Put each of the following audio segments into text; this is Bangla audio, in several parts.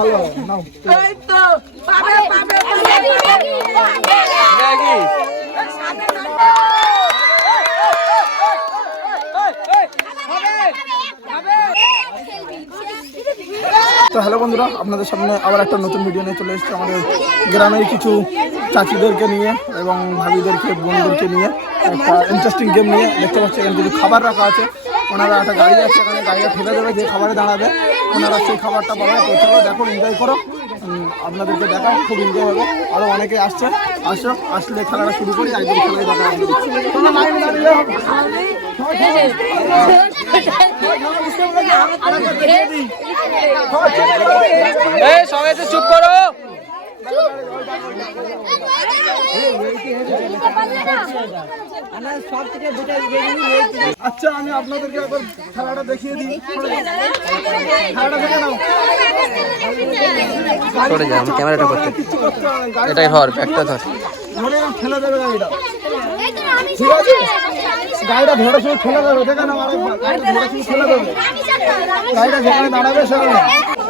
ভালো হয় নাও। এই তো পাবে পাবে তো হ্যালো বন্ধুরা, আপনাদের সামনে আবার একটা নতুন ভিডিও নিয়ে চলে এসেছি। আমাদের গ্রামের কিছু চাচিদেরকে নিয়ে এবং ভাবিদেরকে বোনদেরকে নিয়ে একটা ইন্টারেস্টিং গেম নিয়ে। দেখতে পাচ্ছি এখানে কিছু খাবার রাখা আছে। ওনারা একটা গাড়ি আছে, এখানে গাড়িটা ঠেলে দেবে, যে খাবারে দাঁড়াবে ওনারা সেই খাবারটা পাবে। তো চলো দেখো, এনজয় করো, আপনাদেরকে দেখাও, খুব এনজয় হবে। আরও অনেকেই আসছে, আসলে খেলাটা শুরু করি। একদম খেলায় দেখা সবাই একটু চুপ করো। আচ্ছা, আমি আপনাদেরকে একবার খেলাটা দেখিয়ে দিই। খেলাটা দেখে নাও। সরে যা, আমি ক্যামেরাটা করতে। কিচ্ছু করতে হবে না, এটাই ধর, একটা ধর। ধরে ঠেলে দেবে গাড়িটা, ঠিক আছে? গাড়িটা ধরে শুধু ঠেলে দেবে, দেখে নাও আরেকবার। গাড়িটা ধরে শুধু ঠেলে দেবে, গাড়িটা যেখানে দাঁড়াবে সেখানে।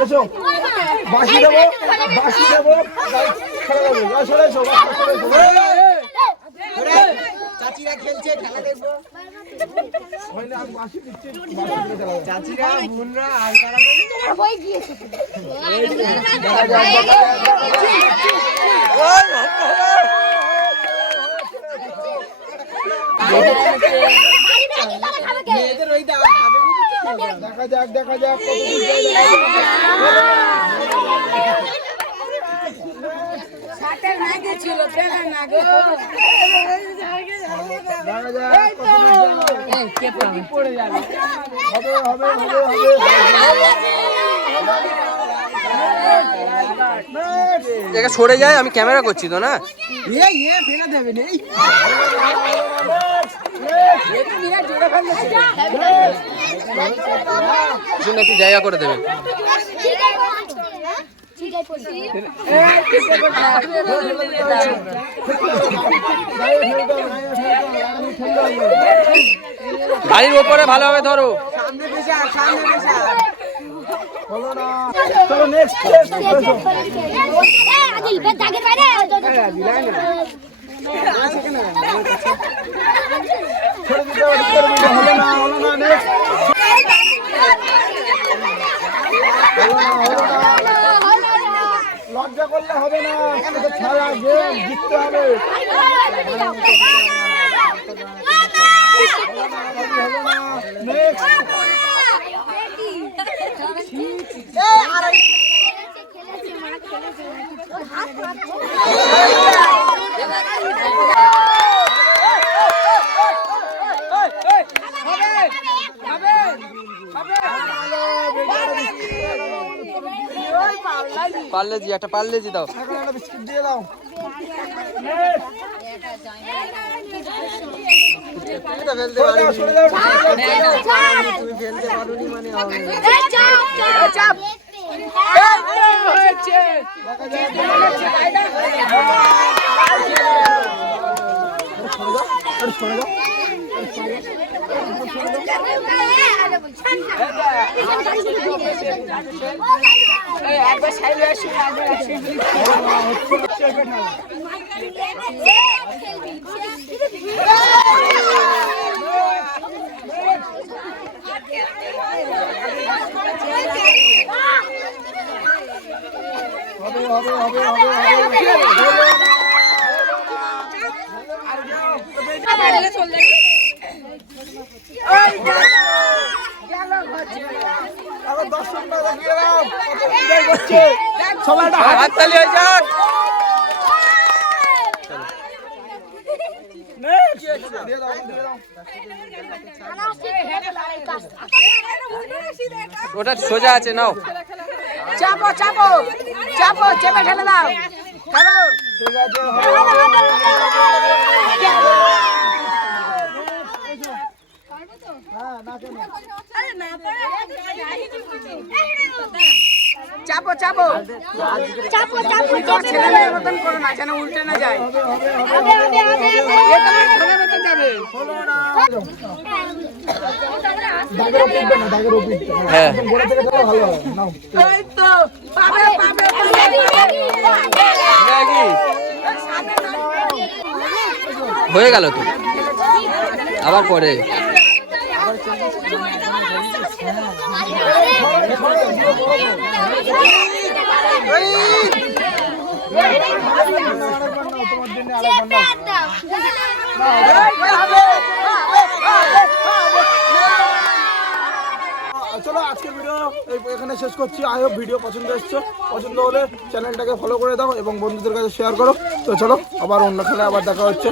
এসো, বাসি দেবো, বাসি দেবো, ঠেলে দেবে। সরে এসো, সরে এসো। চাচিরা খেলছে, খেলা দেখবো। চাচিরা বোনরা আর কারা হয়ে গিয়েছে। দেখা যাক, দেখা যাক কত দূর যায়। সাতের নাগে ছিল, পেলা না গো। দেখা যাক কত দূর যায়। কে পড়ে যাবে? হবে হবে হবে হবে। জায়গা সরে যায়, আমি ক্যামেরা করছি তো না। ফেলা দেবে নেই। একটু জায়গা করে দেবেন। গাড়ির ওপরে ভালোভাবে ধরো। সামনে পেশা, সামনে পেশা। হলো না, চলো নেক্সট। হলো না, হলো না, নেক্সট। লজ্জা করলে হবে না, এটা খেলা, গেম, জিততে হবে। নেক্সট। পার্লেজি, একটা পার্লেজি দাও। এখন একটা বিস্কুট দিয়ে দাও। সরে যাও, তুমি ফেলতে পারোনি মানে হবে। সরে যাও। একবার সাইডে আসি, একবার আসি। হবে হবে হবে হবে। আবার দর্শকরা দেখিয়ে দাও কত এনজয় করছে। সবাই একটা হাততালি হয়ে যাক। দিয়ে দাও, দিয়ে দাও। ওটা সোজা আছে, নাও। চাপো চাপো চাপো, চেপে ঠেলে দাও। খেলো। ঠিক আছে, হ্যাঁ, না কেন? চাপো চাপো চাপো চাপো, ছেলে মেয়ের মতন করো না, যেন উল্টে না যায়। দাগের উপর না, দাগের উপর। হ্যাঁ, গোড়া থেকে ভালো হয়। নাও। এই তো পাবে হয়ে গেল তো আবার পরে চলো আজকের ভিডিও এখানে শেষ করছি। আই হোপ ভিডিও পছন্দ এসছে, পছন্দ হলে চ্যানেলটাকে ফলো করে দাও এবং বন্ধুদের কাছে শেয়ার করো। তো চলো আবার অন্য খেলায় আবার দেখা হচ্ছে।